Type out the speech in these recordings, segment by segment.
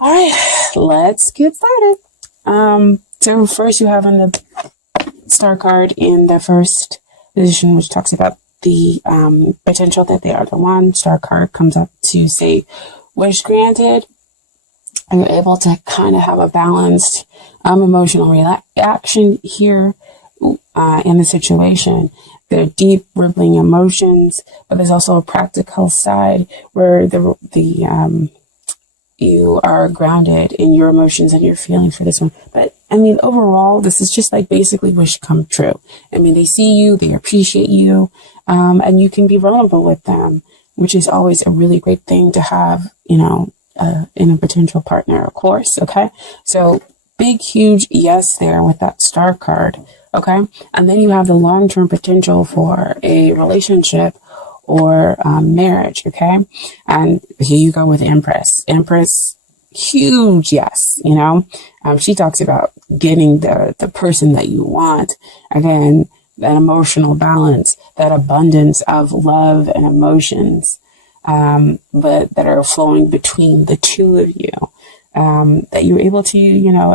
All right, let's get started. So first you have on the star card in the first position, which talks about the potential that they are the one. Star card comes up to say, wish granted. And you're able to kind of have a balanced emotional reaction here in the situation. There are deep, rippling emotions, but there's also a practical side where you are grounded in your emotions and your feelings for this one. But I mean, overall, this is just like basically wish come true. I mean, they see you, they appreciate you, and you can be vulnerable with them, which is always a really great thing to have, in a potential partner, of course. Okay. So big, huge yes there with that star card. Okay. And then you have the long-term potential for a relationship or marriage. Okay. And here you go with Empress. Empress, huge yes. She talks about getting the person that you want. Again, that emotional balance, that abundance of love and emotions, but that are flowing between the two of you, that you're able to,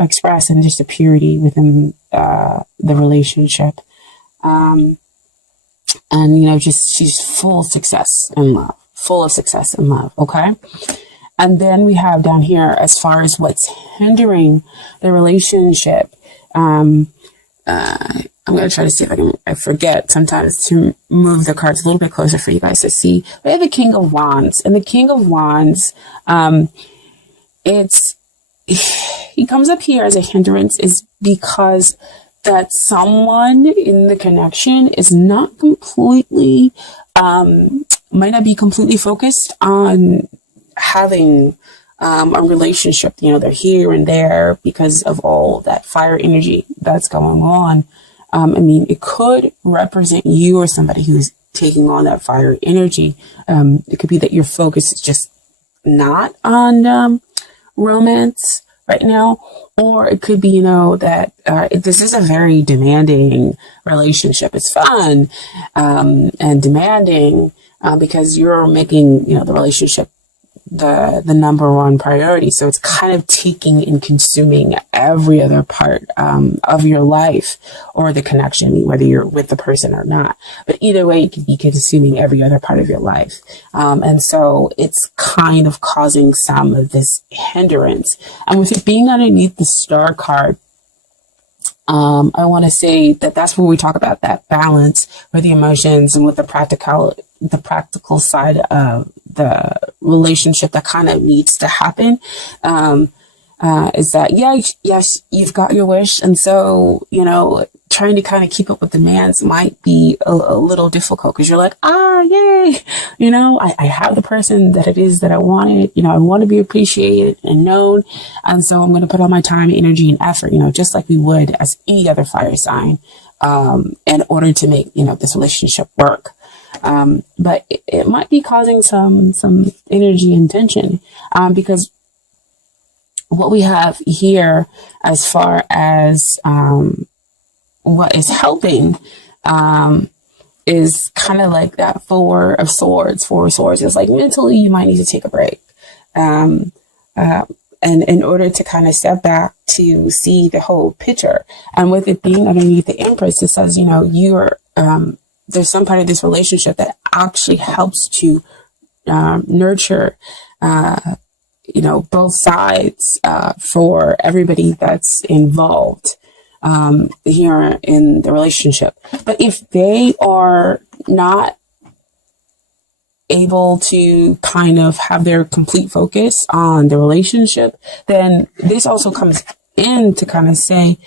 express in just a purity within the relationship. And, she's full of success and love. Okay. And then we have down here, as far as what's hindering the relationship, I'm going to try to see if I forget sometimes to move the cards a little bit closer for you guys to see. We have the King of Wands, and the King of Wands, he comes up here as a hindrance is because that someone in the connection is not completely, might not be completely focused on having a relationship. They're here and there because of all that fire energy that's going on. It could represent you or somebody who's taking on that fire energy. It could be that your focus is just not on romance right now, or it could be, that this is a very demanding relationship. It's fun and demanding because you're making, the relationship the number one priority. So it's kind of taking and consuming every other part of your life or the connection, whether you're with the person or not. But either way, you could be consuming every other part of your life. And so it's kind of causing some of this hindrance. And with it being underneath the star card, I want to say that that's where we talk about that balance with the emotions and with the practical side of the relationship that kind of needs to happen. Is that, yes, you've got your wish. And so, trying to kind of keep up with demands might be a little difficult because you're like, yay, I have the person that it is that I wanted, I want to be appreciated and known. And so I'm going to put all my time, energy, and effort, just like we would as any other fire sign, in order to make, this relationship work. But it might be causing some energy and tension, because what we have here as far as, what is helping, is kind of like that Four of Swords. It's like mentally you might need to take a break. And in order to kind of step back to see the whole picture. And with it being underneath the Empress, it says, you're, there's some part of this relationship that actually helps to nurture, both sides for everybody that's involved here in the relationship. But if they are not able to kind of have their complete focus on the relationship, then this also comes in to kind of say,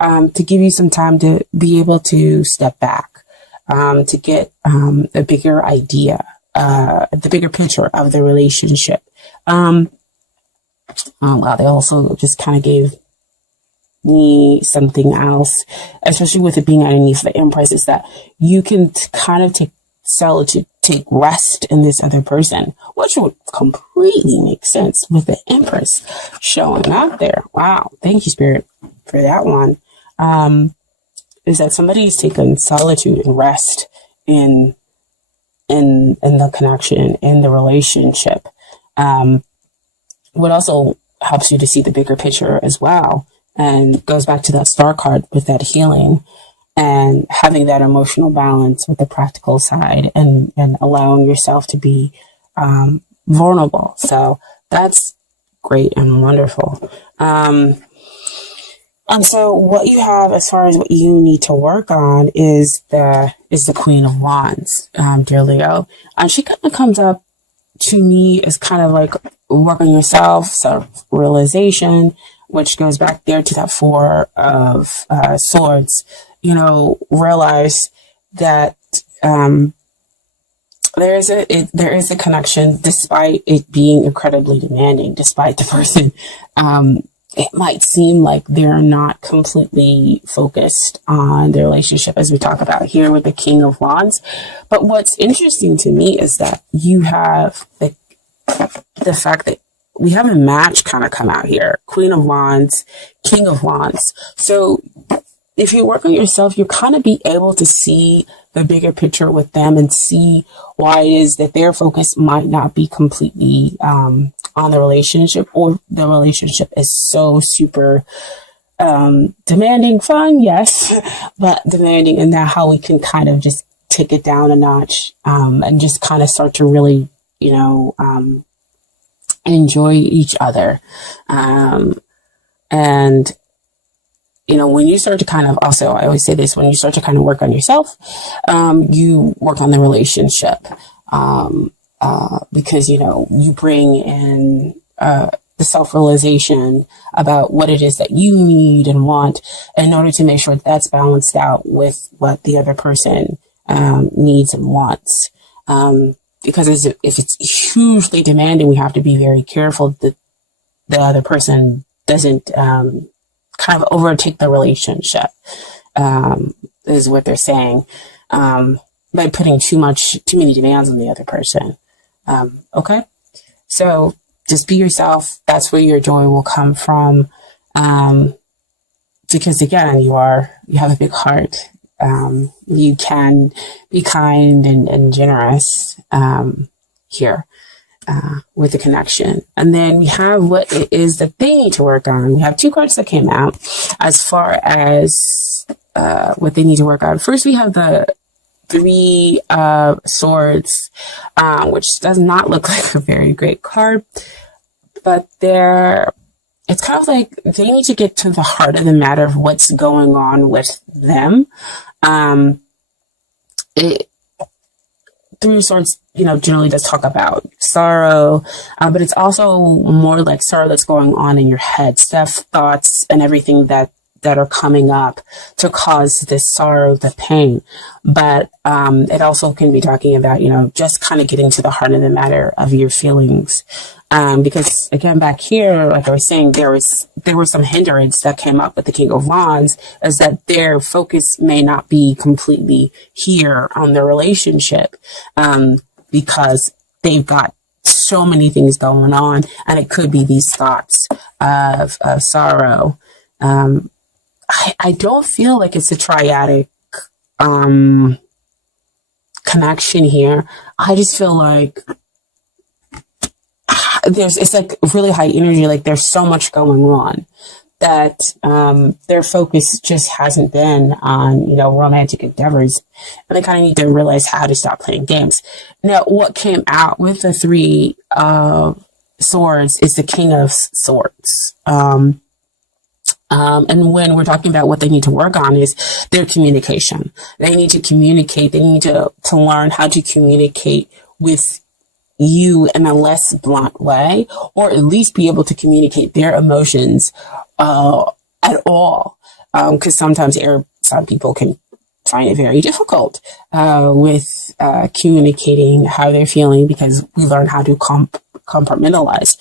to give you some time to be able to step back, to get a bigger idea, the bigger picture of the relationship. Oh wow, they also just kind of gave me something else, especially with it being underneath the Empress, is that you can kind of take solitude, take rest in this other person, which would completely make sense with the Empress showing up there. Wow, thank you, Spirit, for that one. Is that somebody's taken solitude and rest in the connection, in the relationship. What also helps you to see the bigger picture as well, and goes back to that star card with that healing and having that emotional balance with the practical side, and allowing yourself to be vulnerable. So that's great and wonderful. And so what you have as far as what you need to work on is the Queen of Wands, dear Leo. And she kind of comes up to me as kind of like work on yourself, self-realization, which goes back there to that Four of Swords. You know, realize that there is a connection, despite it being incredibly demanding, despite the person. It might seem like they're not completely focused on their relationship, as we talk about here with the King of Wands. But what's interesting to me is that you have the fact that we have a match kind of come out here. Queen of Wands, King of Wands. So if you work on yourself, you kind of be able to see the bigger picture with them and see why it is that their focus might not be completely on the relationship, or the relationship is so super demanding. Fun, yes, but demanding, and that how we can kind of just take it down a notch, and just kind of start to really, enjoy each other. And when you start to kind of, also, I always say this, when you start to kind of work on yourself, you work on the relationship. Because, you bring in the self-realization about what it is that you need and want in order to make sure that's balanced out with what the other person needs and wants. Because if it's hugely demanding, we have to be very careful that the other person doesn't kind of overtake the relationship, is what they're saying, by putting too many demands on the other person. Okay. So just be yourself. That's where your joy will come from. Because again, you have a big heart. You can be kind and generous, here, with the connection. And then we have what it is that they need to work on. We have two cards that came out as far as, what they need to work on. First, we have the Three of Swords, which does not look like a very great card, but it's kind of like they need to get to the heart of the matter of what's going on with them. Three of Swords, generally does talk about sorrow, but it's also more like sorrow that's going on in your head, stuff, thoughts, and everything that are coming up to cause this sorrow, the pain. But it also can be talking about, just kind of getting to the heart of the matter of your feelings. Because again, back here, like I was saying, there was some hindrance that came up with the King of Wands, is that their focus may not be completely here on their relationship, because they've got so many things going on, and it could be these thoughts of sorrow. I don't feel like it's a triadic connection here. I just feel like it's like really high energy, like there's so much going on that their focus just hasn't been on, romantic endeavors, and they kind of need to realize how to stop playing games. Now, what came out with the Three of Swords is the King of Swords. And when we're talking about what they need to work on is their communication. They need to communicate. They need to learn how to communicate with you in a less blunt way, or at least be able to communicate their emotions at all. Because sometimes some people can find it very difficult with communicating how they're feeling, because we learn how to compartmentalize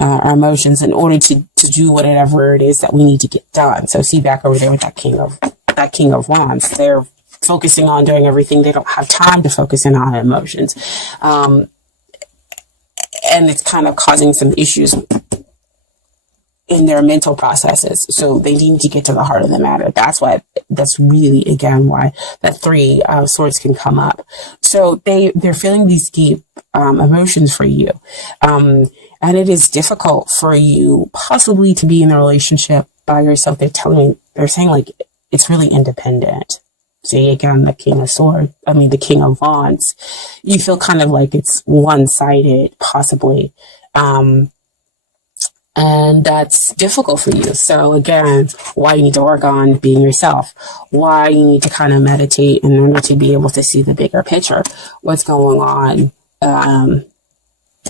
our emotions in order to do whatever it is that we need to get done. So see back over there with that King of Wands, they're focusing on doing everything. They don't have time to focus in on emotions. And it's kind of causing some issues in their mental processes. So they need to get to the heart of the matter. That's really, again, why that Three of Swords can come up. So they're feeling these deep emotions for you. And And it is difficult for you possibly to be in a relationship by yourself. They're saying like it's really independent. See, again, the the King of Wands. You feel kind of like it's one-sided, possibly. And that's difficult for you. So again, why you need to work on being yourself, why you need to kind of meditate in order to be able to see the bigger picture, what's going on,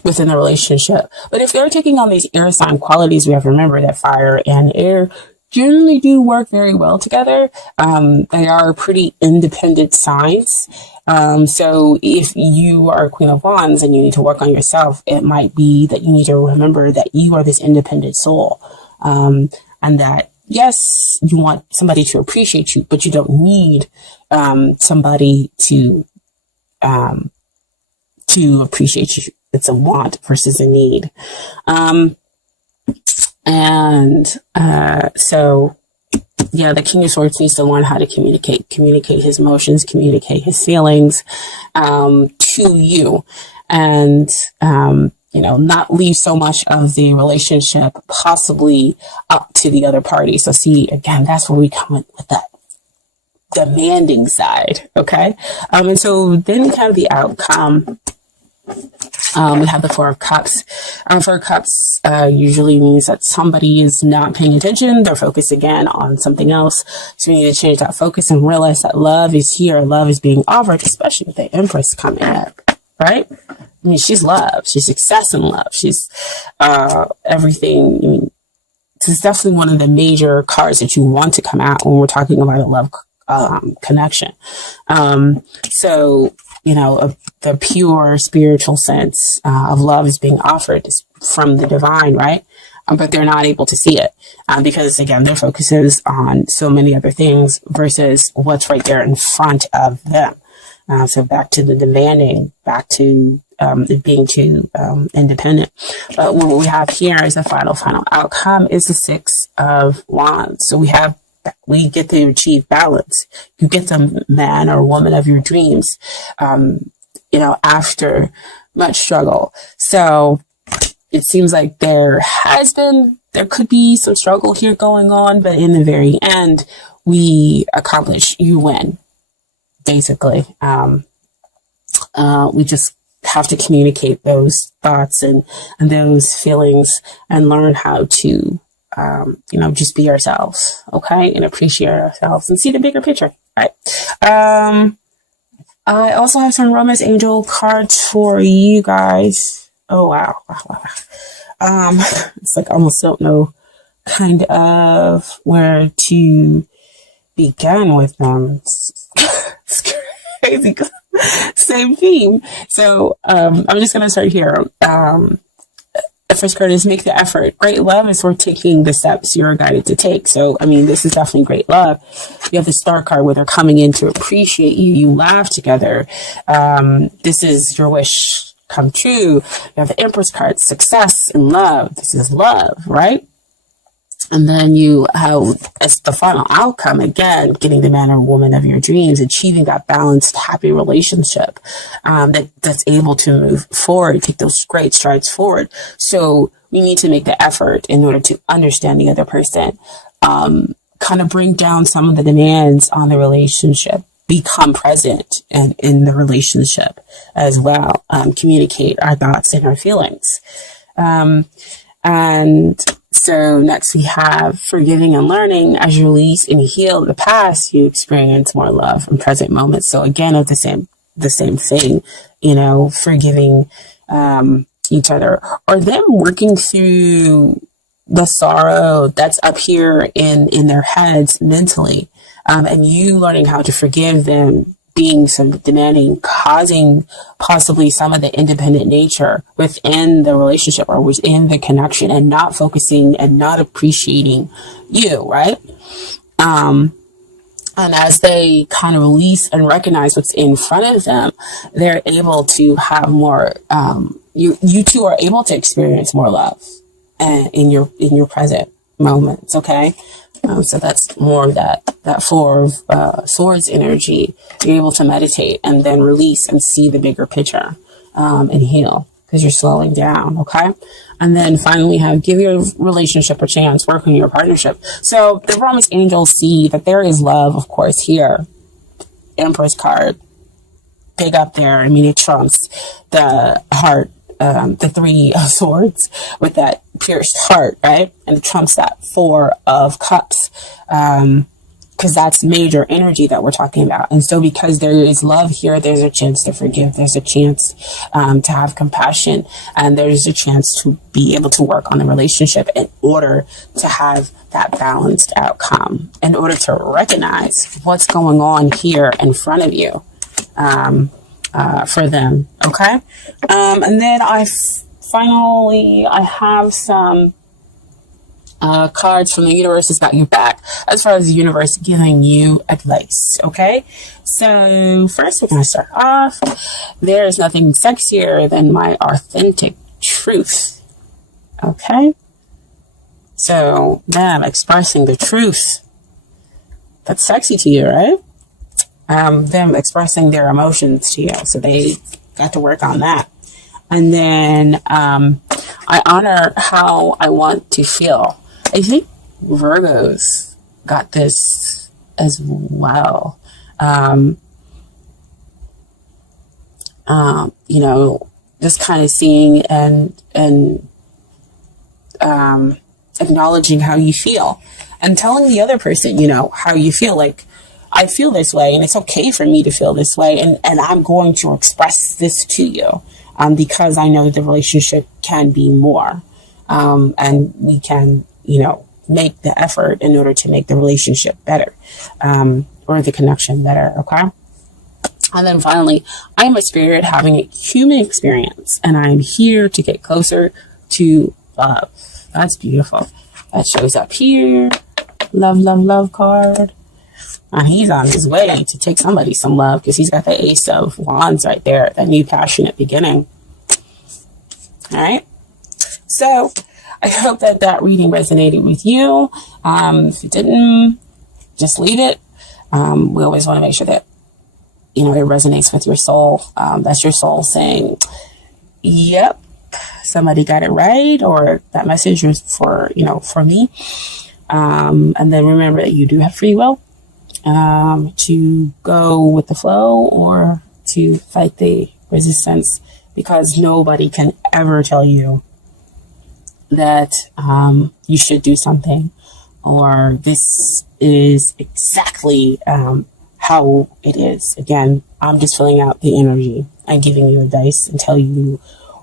within the relationship. But if they're taking on these air sign qualities, we have to remember that fire and air generally do work very well together. They are pretty independent signs. So if you are a Queen of Wands and you need to work on yourself, it might be that you need to remember that you are this independent soul. And that, yes, you want somebody to appreciate you, but you don't need, somebody to appreciate you. It's a want versus a need. So yeah, the King of Swords needs to learn how to communicate his emotions, communicate his feelings, to you, and, not leave so much of the relationship possibly up to the other party. So see, again, that's where we come with that demanding side. Okay. And so then kind of the outcome, we have the Four of Cups. Four of Cups usually means that somebody is not paying attention. They're focused again on something else. So we need to change that focus and realize that love is here. Love is being offered, especially with the Empress coming up, right? I mean, she's love. She's success and love. She's everything. I mean, this is definitely one of the major cards that you want to come out when we're talking about a love connection. So, the pure spiritual sense of love is being offered from the divine, right? But they're not able to see it because, again, their focus is on so many other things versus what's right there in front of them. So back to the demanding, back to it being too independent. But what we have here is the final outcome is the Six of Wands. So we get to achieve balance. You get the man or woman of your dreams, after much struggle. So it seems like there could be some struggle here going on, but in the very end, you win, basically. We just have to communicate those thoughts and those feelings and learn how to just be ourselves, okay, and appreciate ourselves and see the bigger picture, right? I also have some Romance Angel cards for you guys. Oh, wow. It's like I almost don't know kind of where to begin with them. It's crazy. Same theme. So, I'm just going to start here. The first card is make the effort. Great love is worth taking the steps you're guided to take. So, this is definitely great love. You have the Star card where they're coming in to appreciate you. You laugh together. This is your wish come true. You have the Empress card, success and love. This is love, right? And then you have, as the final outcome, again, getting the man or woman of your dreams, achieving that balanced, happy relationship that's able to move forward, take those great strides forward. So we need to make the effort in order to understand the other person, kind of bring down some of the demands on the relationship, become present and in the relationship as well, communicate our thoughts and our feelings. And so next we have forgiving and learning. As you release and heal the past, you experience more love in present moments. So again, of the same thing, forgiving each other, or them working through the sorrow that's up here in their heads mentally, and you learning how to forgive them, being some demanding, causing possibly some of the independent nature within the relationship or within the connection, and not focusing and not appreciating you, right? And as they kind of release and recognize what's in front of them, they're able to have more, you two are able to experience more love in your present moments, okay? So that's more of that Four of Swords energy. You're able to meditate and then release and see the bigger picture and heal. because you're slowing down. Okay. And then finally we have give your relationship a chance, work on your partnership. So the promised angels see that there is love, of course, here. Empress card, big up there. I mean, it trumps the heart, the 3 of swords with that pierced heart, right? And it trumps that 4 of cups, because that's major energy that we're talking about. And so because there is love here, there's a chance to forgive. There's a chance to have compassion. And there's a chance to be able to work on the relationship in order to have that balanced outcome, in order to recognize what's going on here in front of you for them. Okay. And then finally, I have some cards from the universe has got your back as far as the universe giving you advice. Okay, so first we're going to start off. There is nothing sexier than my authentic truth. Okay, so them expressing the truth, that's sexy to you, right? Them expressing their emotions to you, so they got to work on that. And then I honor how I want to feel. I think Virgos got this as well. You know, just kind of seeing and acknowledging how you feel and telling the other person, you know, how you feel. Like, I feel this way and it's okay for me to feel this way. And I'm going to express this to you because I know that the relationship can be more. And we can, you know, make the effort in order to make the relationship better, or the connection better. Okay. And then finally, I am a spirit having a human experience and I'm here to get closer to love. That's beautiful. That shows up here. Love, love, love card. And he's on his way to take somebody some love because he's got the Ace of Wands right there, that new passionate beginning. All right. So I hope that that reading resonated with you. If it didn't, just leave it. We always want to make sure that, you know, it resonates with your soul. That's your soul saying, yep, somebody got it right, or that message was for, you know, for me. And then remember that you do have free will to go with the flow or to fight the resistance, because nobody can ever tell you that you should do something, or this is exactly how it is. Again, I'm just filling out the energy and giving you advice and telling you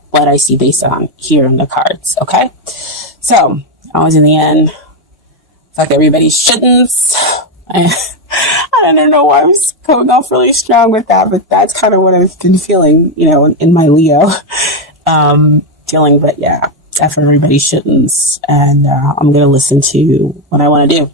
what I see based on here in the cards. Okay, so I was in the end. Fuck everybody's shouldn'ts. I don't know why I'm coming off really strong with that, but that's kind of what I've been feeling, you know, in my Leo feeling. But yeah, F everybody shouldn't. And I'm going to listen to what I want to do.